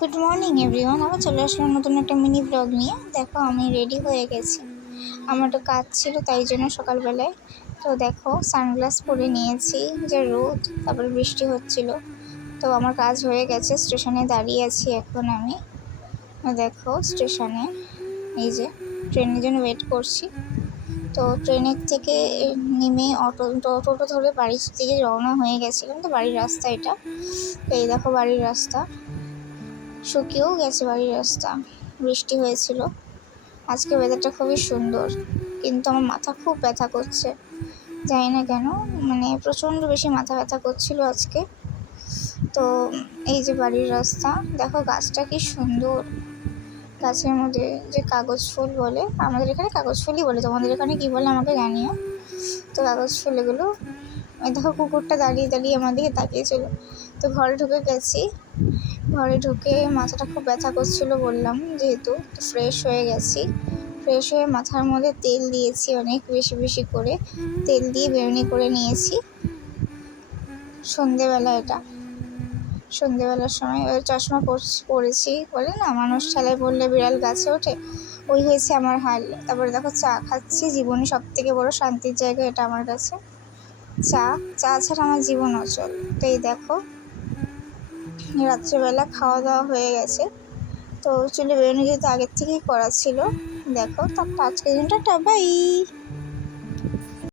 Good morning everyone. আবার চলে আসলাম নতুন একটা মিনি ব্লগ নিয়ে। দেখো আমি রেডি হয়ে গেছি, আমার তো কাজ ছিল তাই জন্য সকালবেলায়। তো দেখো সানগ্লাস পরে নিয়েছি, যে রোদ তারপরে বৃষ্টি হচ্ছিল। তো আমার কাজ হয়ে গেছে, স্টেশনে দাঁড়িয়ে আছি এখন আমি। দেখো স্টেশনে এই যে ট্রেনের জন্য ওয়েট করছি। তো ট্রেনের থেকে নেমে টোটো ধরে বাড়ির দিকে রওনা হয়ে গেছিলাম। তো বাড়ির রাস্তা এটা, তো এই দেখো বাড়ির রাস্তা, শুকিয়েও গেছে বাড়ির রাস্তা, বৃষ্টি হয়েছিল। আজকে ওয়েদারটা খুবই সুন্দর, কিন্তু আমার মাথা খুব ব্যথা করছে, জানি না কেন, মানে প্রচণ্ড বেশি মাথা ব্যথা করছিল আজকে। তো এই যে বাড়ির রাস্তা, দেখো গাছটা কি সুন্দর, গাছের মধ্যে যে কাগজ ফুল বলে, আমাদের এখানে কাগজ ফুলই বলে, তোমাদের এখানে কী বলে আমাকে জানিও। তো কাগজ ফুল এগুলো, এই দেখো কুকুরটা দাঁড়িয়ে দাঁড়িয়ে আমার দিকে তাকিয়েছিল। তো ঘরে ঢুকে গেছি, ঘরে ঢুকে মাথাটা খুব ব্যথা করছিল বললাম যেহেতু, তো ফ্রেশ হয়ে গেছি। ফ্রেশ হয়ে মাথার মধ্যে তেল দিয়েছি, অনেক বেশি বেশি করে তেল দিয়ে বেরুনি করে নিয়েছি। সন্ধেবেলা এটা, সন্ধেবেলার সময় ওই চশমা পরেছি, বলে না মানুষ ঠেলায় পড়লে বিড়াল গাছে ওঠে, ওই হয়েছে আমার হাল। তারপরে দেখো চা খাচ্ছি, জীবনে সব থেকে বড় শান্তির জায়গা এটা আমার কাছে। চা চা ছাড়া আমার জীবন অচল। তো এই দেখো রাত্রেবেলা খাওয়া দাওয়া হয়ে গেছে। তো চুলে বেরোনি যেহেতু আগের থেকেই করা ছিল। দেখো তারপর আজকের দিনটা বাই।